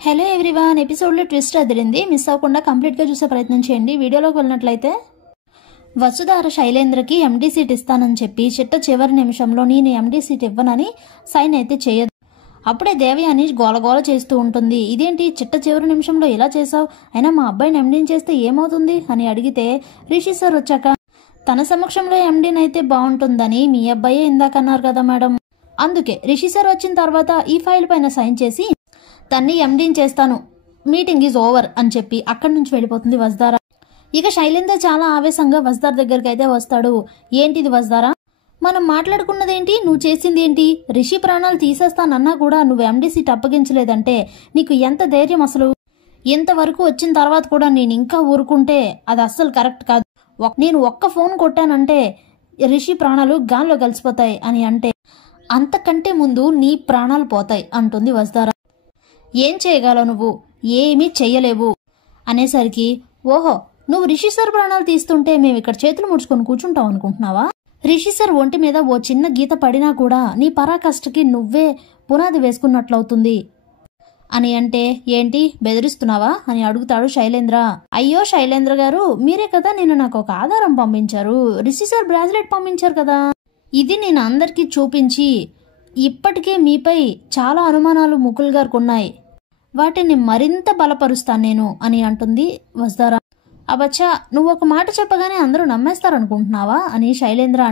Hello everyone, ఎపిసోడ్లో twist అదిరింది. Miss అవ్వకుండా కంప్లీట్గా చూసే ప్రయత్నం చేయండి. వీడియోలోకి వెళ్ళినట్లయితే వసుధార శైలేంద్రకి ఎండీ సీట్ ఇస్తానని చెప్పి చిట్ట చివరి నిమిషంలో నేను ఎండీ సీట్ ఇవ్వనని సైన్ అయితే చేయదు. అప్పుడే దేవయాని గోలగోల చేస్తూ ఉంటుంది. ఇదేంటి చిట్ట చివరి నిమిషంలో ఇలా చేసావు, అయినా మా అబ్బాయిని ఎండీని చేస్తే ఏమవుతుంది అని అడిగితే రిషి సార్ వచ్చాక తన సమక్షంలో ఎండీని అయితే బాగుంటుందని మీ అబ్బాయే ఇందాకన్నారు కదా మేడం, అందుకే రిషి సార్ వచ్చిన తర్వాత ఈ ఫైల్ పైన సైన్ చేసి తన్ని ఎండీని చేస్తాను, మీటింగ్ ఈజ్ ఓవర్ అని చెప్పి అక్కడి నుంచి వెళ్ళిపోతుంది వసుధార. ఇక శైలేంద్ర చాలా ఆవేశంగా వసుధార దగ్గరికి అయితే వస్తాడు. ఏంటిది వసుధార, మనం మాట్లాడుకున్నదేంటి, నువ్వు చేసింది ఏంటి, రిషి ప్రాణాలు తీసేస్తానన్నా కూడా నువ్వు ఎండీ సీట్ అప్పగించలేదంటే నీకు ఎంత ధైర్యం అసలు, ఇంతవరకు వచ్చిన తర్వాత కూడా నేను ఇంకా ఊరుకుంటే అది అస్సలు కరెక్ట్ కాదు. నేను ఒక్క ఫోన్ కొట్టానంటే రిషి ప్రాణాలు గాల్లో కలిసిపోతాయి అని అంటే అంతకంటే ముందు నీ ప్రాణాలు పోతాయి అంటుంది వసుధార. ఏం చేయగలవు నువ్వు, ఏమీ చెయ్యలేవు అనేసరికి ఓహో నువ్వు రిషి సార్ ప్రాణాలు తీస్తుంటే మేము ఇక్కడ చేతులు ముడుచుకొని కూర్చుంటాం అనుకుంటున్నావా, రిషి సార్ ఒంటి మీద ఓ చిన్న గీత పడినా కూడా నీ పరాకష్టకి నువ్వే పునాది వేసుకున్నట్లవుతుంది అని అంటే ఏంటి బెదిరిస్తున్నావా అని అడుగుతాడు శైలేంద్ర. అయ్యో శైలేంద్ర గారు, మీరే కదా నేను నాకు ఒక ఆధారం పంపించారు, రిషి సార్ బ్రాస్లెట్ పంపించారు కదా, ఇది నేను అందరికీ చూపించి ఇప్పటికే మీపై చాలా అనుమానాలు ముకుల్ గారికి ఉన్నాయి, వాటిని మరింత బలపరుస్తాను నేను అని అంటుంది వసుధార. అబచ్చా నువ్వు ఒక మాట చెప్పగానే అందరూ నమ్మేస్తారనుకుంటున్నావా అని శైలేంద్ర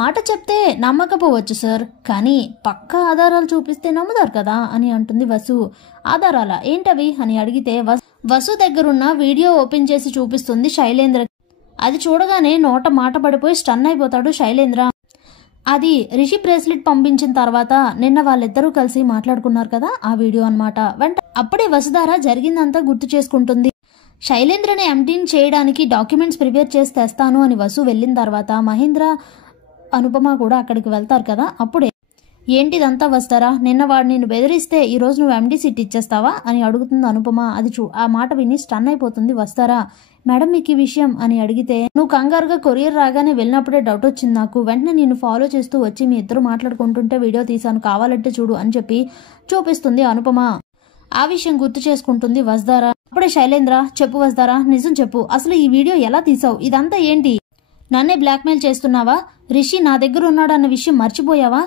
మాట చెప్తే నమ్మకపోవచ్చు సార్, కానీ పక్కా ఆధారాలు చూపిస్తే నమ్ముతారు కదా అని అంటుంది వసు. ఆధారాలా ఏంటవి అని అడిగితే వసు దగ్గరున్న వీడియో ఓపెన్ చేసి చూపిస్తుంది శైలేంద్ర. అది చూడగానే నోట మాట పడిపోయి స్టన్ అయిపోతాడు శైలేంద్ర. అది రిషి బ్రేస్లెట్ పంపించిన తర్వాత నిన్న వాళ్ళిద్దరూ కలిసి మాట్లాడుకున్నారు కదా, ఆ వీడియో అన్నమాట. అప్పుడే వసుధార జరిగిందంతా గుర్తు చేసుకుంటుంది. శైలేంద్రని ఎండీని చేయడానికి డాక్యుమెంట్స్ ప్రిపేర్ చేసి తెస్తాను అని వసు వెళ్ళిన తర్వాత మహేంద్ర అనుపమ కూడా అక్కడికి వెళ్తారు కదా. అప్పుడే ఏంటిదంతా వస్తారా, నిన్న వాడు నేను బెదిరిస్తే ఈ రోజు నువ్వు ఎండీ సీట్ ఇచ్చేస్తావా అని అడుగుతుంది అనుపమ. అది ఆ మాట విని స్టన్ అయిపోతుంది వస్తారా. మేడం మీకు ఈ విషయం అని అడిగితే నువ్వు కంగారుగా కొరియర్ రాగానే వెళ్ళినప్పుడే డౌట్ వచ్చింది నాకు, వెంటనే నేను ఫాలో చేస్తూ వచ్చి మీ ఇద్దరు మాట్లాడుకుంటుంటే వీడియో తీశాను, కావాలంటే చూడు అని చెప్పి చూపిస్తుంది అనుపమ. ఆ విషయం గుర్తు చేసుకుంటుంది వసుధార. అప్పుడే శైలేంద్ర చెప్పు వసుధార, నిజం చెప్పు, అసలు ఈ వీడియో ఎలా తీసావు, ఇదంతా ఏంటి, నన్నే బ్లాక్మెయిల్ చేస్తున్నావా, రిషి నా దగ్గర ఉన్నాడన్న విషయం మర్చిపోయావా,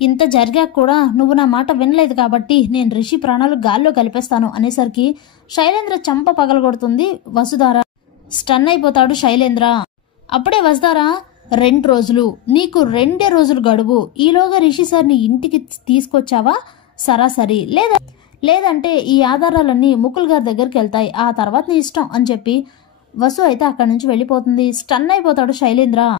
ఇంత జరిగాక కూడా నువ్వు నా మాట వినలేదు కాబట్టి నేను రిషి ప్రాణాలు గాల్లో కలిపేస్తాను అనేసరికి శైలేంద్ర చంప పగలగొడుతుంది వసుధార. స్టన్ అయిపోతాడు శైలేంద్ర. అప్పుడే వసుధార 2 రోజులు, నీకు 2 రోజులు గడువు, ఈలోగా రిషి సార్ని ఇంటికి తీసుకొచ్చావా సరాసరి, లేదంటే ఈ ఆధారాలన్నీ ముకుల్ గారి దగ్గరికి వెళ్తాయి, ఆ తర్వాత నీ ఇష్టం అని చెప్పి వసు అయితే అక్కడి నుంచి వెళ్ళిపోతుంది. స్టన్ అయిపోతాడు శైలేంద్ర.